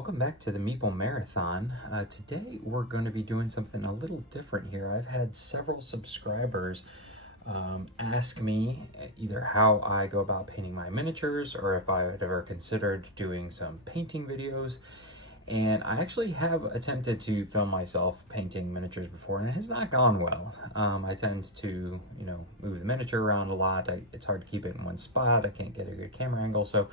Welcome back to the Meeple Marathon. Today we're going to be doing something a little different here. I've had several subscribers ask me either how I go about painting my miniatures or if I had ever considered doing some painting videos. And I actually have attempted to film myself painting miniatures before, and it has not gone well. I tend to, move the miniature around a lot. It's hard to keep it in one spot. I can't get a good camera angle, so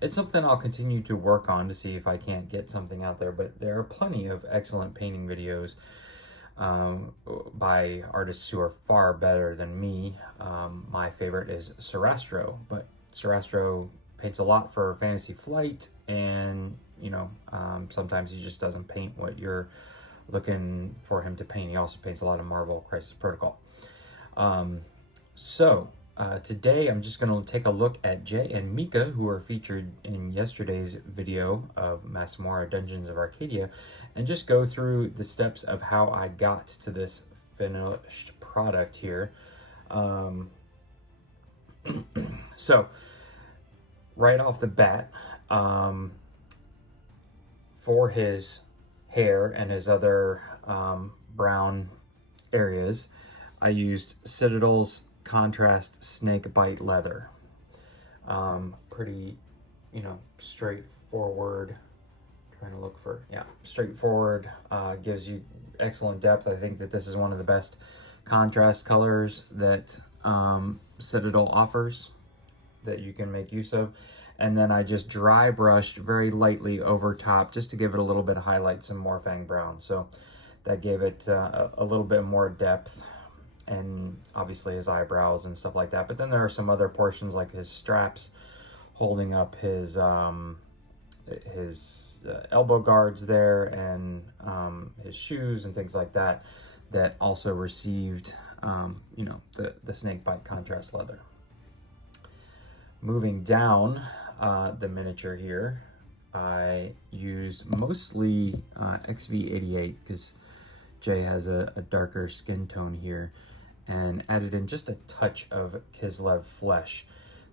it's something I'll continue to work on to see if I can't get something out there. But there are plenty of excellent painting videos by artists who are far better than me. My favorite is Sarastro, but Sarastro paints a lot for Fantasy Flight, and sometimes he just doesn't paint what you're looking for him to paint. He also paints a lot of Marvel Crisis Protocol. Today I'm just going to take a look at Jay and Mika, who are featured in yesterday's video of Masmorra Dungeons of Arcadia, and just go through the steps of how I got to this finished product here. So right off the bat, for his hair and his other brown areas, I used Citadel's contrast snake bite leather. Pretty, straightforward. Trying to look for, straightforward. Gives you excellent depth. I think that this is one of the best contrast colors that Citadel offers that you can make use of. And then I just dry brushed very lightly over top just to give it a little bit of highlight, some Morfang brown. So that gave it a little bit more depth, and obviously his eyebrows and stuff like that. But then there are some other portions like his straps holding up his elbow guards there, and his shoes and things like that, that also received the snake bite contrast leather. Moving down the miniature here, I used mostly XV88 because Jay has a darker skin tone here, and added in just a touch of Kislev flesh.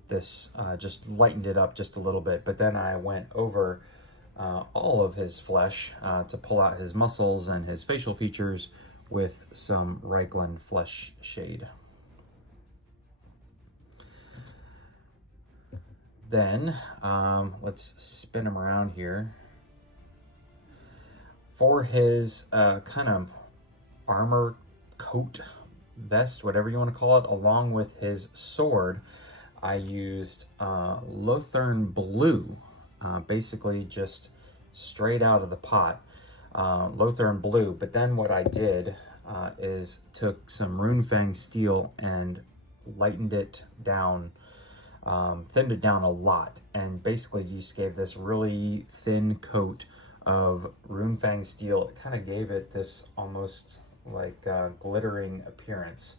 This just lightened it up just a little bit, but then I went over all of his flesh to pull out his muscles and his facial features with some Reichland flesh shade. Then let's spin him around here. For his kind of armor coat, vest, whatever you want to call it, along with his sword, I used Lothern Blue, basically just straight out of the pot, Lothern Blue. But then what I did is took some Runefang steel and lightened it down, thinned it down a lot, and basically just gave this really thin coat of Runefang steel. It kind of gave it this almost like glittering appearance,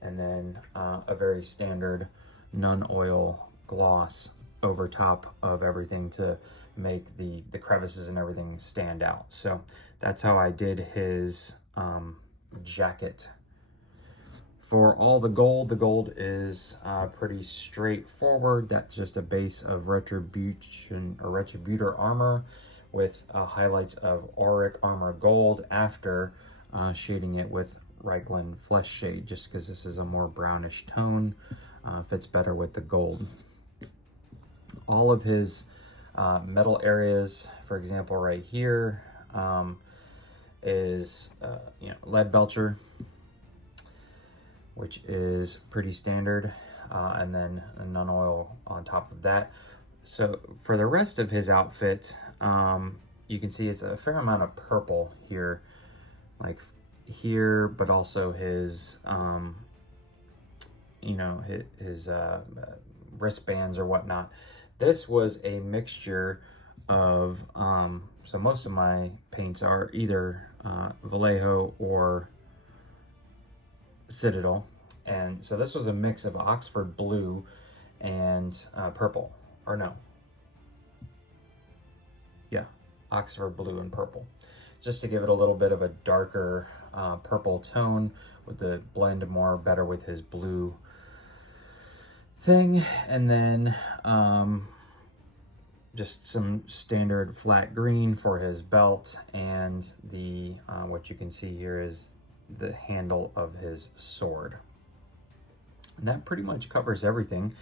and then a very standard non-oil gloss over top of everything to make the crevices and everything stand out. So that's how I did his jacket. For all the gold is pretty straightforward. That's just a base of Retribution or Retributor armor with highlights of Auric armor gold after shading it with Reichland flesh shade, just because this is a more brownish tone, fits better with the gold. All of his metal areas, for example, right here, is lead belcher, which is pretty standard, and then a non-oil on top of that. So for the rest of his outfit, you can see it's a fair amount of purple here, like here, but also his his wristbands or whatnot. This was a mixture of so most of my paints are either Vallejo or Citadel, and so this was a mix of Oxford blue and purple, or no, Oxford blue and purple, just to give it a little bit of a darker purple tone, with the blend more better with his blue thing. And then just some standard flat green for his belt, and the what you can see here is the handle of his sword. And that pretty much covers everything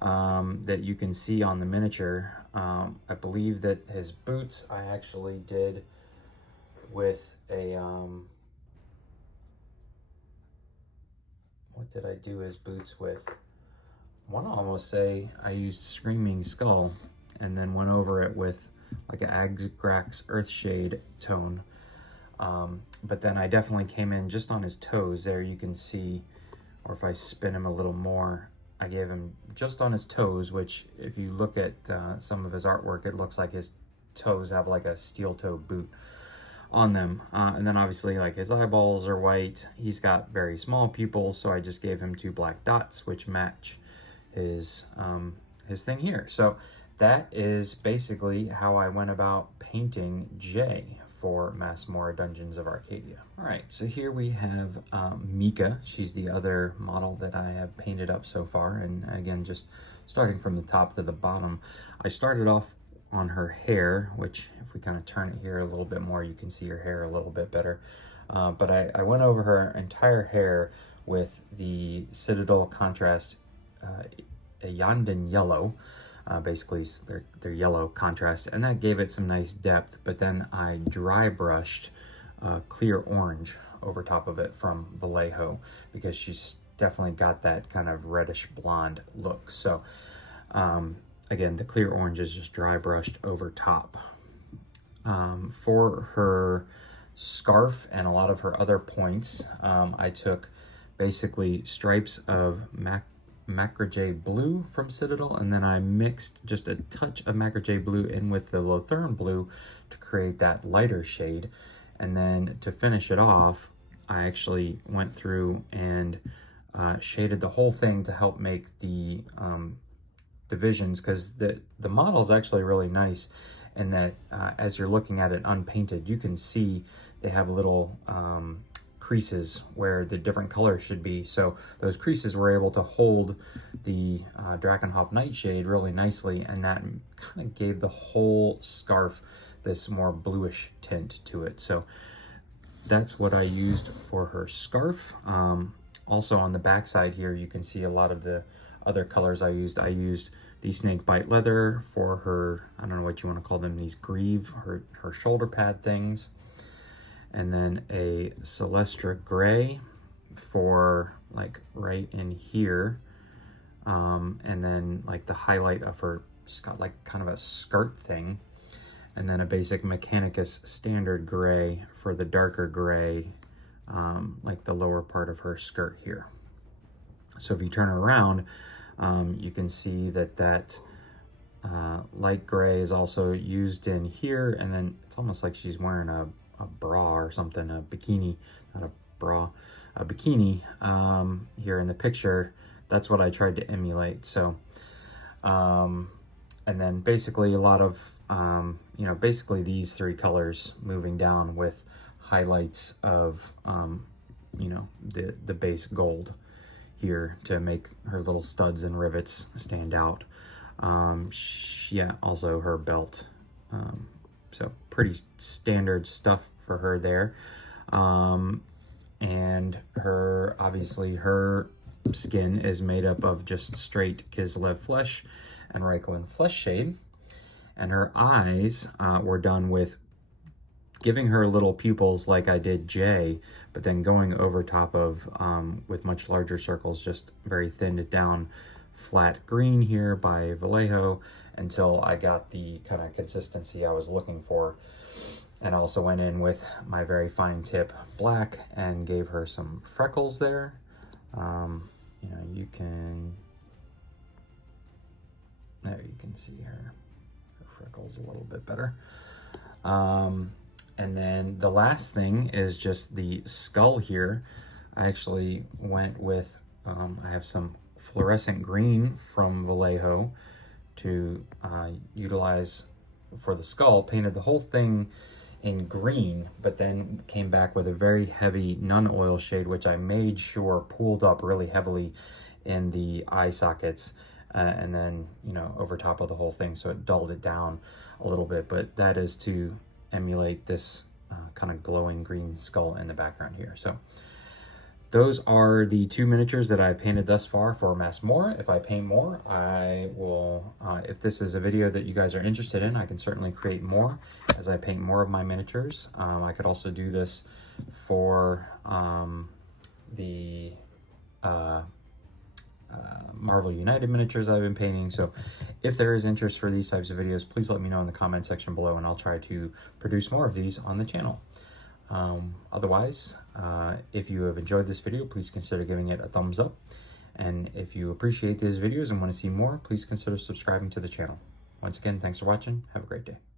that you can see on the miniature. I believe that his boots I actually did with a what did I do his boots with? I want to almost say I used Screaming Skull and then went over it with like an Agrax Earthshade tone. But then I definitely came in just on his toes. There you can see, or if I spin him a little more, I gave him just on his toes, which if you look at some of his artwork, it looks like his toes have like a steel toe boot on them. And then obviously like his eyeballs are white. He's got very small pupils, so I just gave him 2 black dots, which match his thing here. So that is basically how I went about painting Jay for Masmorra Dungeons of Arcadia. All right, so here we have Mika. She's the other model that I have painted up so far. And again, just starting from the top to the bottom, I started off on her hair, which if we kind of turn it here a little bit more, you can see her hair a little bit better. But I went over her entire hair with the Citadel Contrast Yandan Yellow. Basically, they're yellow contrast, and that gave it some nice depth. But then I dry brushed clear orange over top of it from Vallejo, because she's definitely got that kind of reddish blonde look. So again, the clear orange is just dry brushed over top. For her scarf and a lot of her other points, I took basically stripes of Macragé blue from Citadel, and then I mixed just a touch of Macragé blue in with the Lothern blue to create that lighter shade. And then to finish it off, I actually went through and shaded the whole thing to help make the divisions, because the model is actually really nice, and that as you're looking at it unpainted, you can see they have little creases where the different colors should be. So those creases were able to hold the Drakenhof Nightshade really nicely, and that kind of gave the whole scarf this more bluish tint to it. So that's what I used for her scarf. Also on the back side here, you can see a lot of the other colors I used. I used the snakebite leather for her, I don't know what you want to call them, these greave, her shoulder pad things. And then a Celestra gray for like right in here. And then like the highlight of her, she's got like kind of a skirt thing. And then a basic Mechanicus standard gray for the darker gray, like the lower part of her skirt here. So if you turn her around, you can see that light gray is also used in here, and then it's almost like she's wearing a bra or something, a bikini, not a bra, a bikini here in the picture. That's what I tried to emulate. So, and then basically a lot of, basically these 3 colors moving down with highlights of, the base gold here to make her little studs and rivets stand out. Also her belt. So pretty standard stuff for her there. And obviously her skin is made up of just straight Kislev flesh and Reikland flesh shade. And her eyes were done with giving her little pupils like I did Jay, but then going over top of, with much larger circles, just very thinned down flat green here by Vallejo until I got the kind of consistency I was looking for. And also went in with my very fine tip black and gave her some freckles there. You can see her freckles a little bit better. And then the last thing is just the skull here. I actually went with, I have some fluorescent green from Vallejo to utilize for the skull. Painted the whole thing in green, but then came back with a very heavy nun oil shade, which I made sure pooled up really heavily in the eye sockets. and then, you know, over top of the whole thing, so it dulled it down a little bit. But that is to emulate this kind of glowing green skull in the background here. So those are the 2 miniatures that I've painted thus far for Masmorra. If I paint more, I will, if this is a video that you guys are interested in, I can certainly create more as I paint more of my miniatures. I could also do this for the Marvel United miniatures I've been painting. So if there is interest for these types of videos, please let me know in the comment section below, and I'll try to produce more of these on the channel. Otherwise, if you have enjoyed this video, please consider giving it a thumbs up. And if you appreciate these videos and want to see more, please consider subscribing to the channel. Once again, thanks for watching. Have a great day.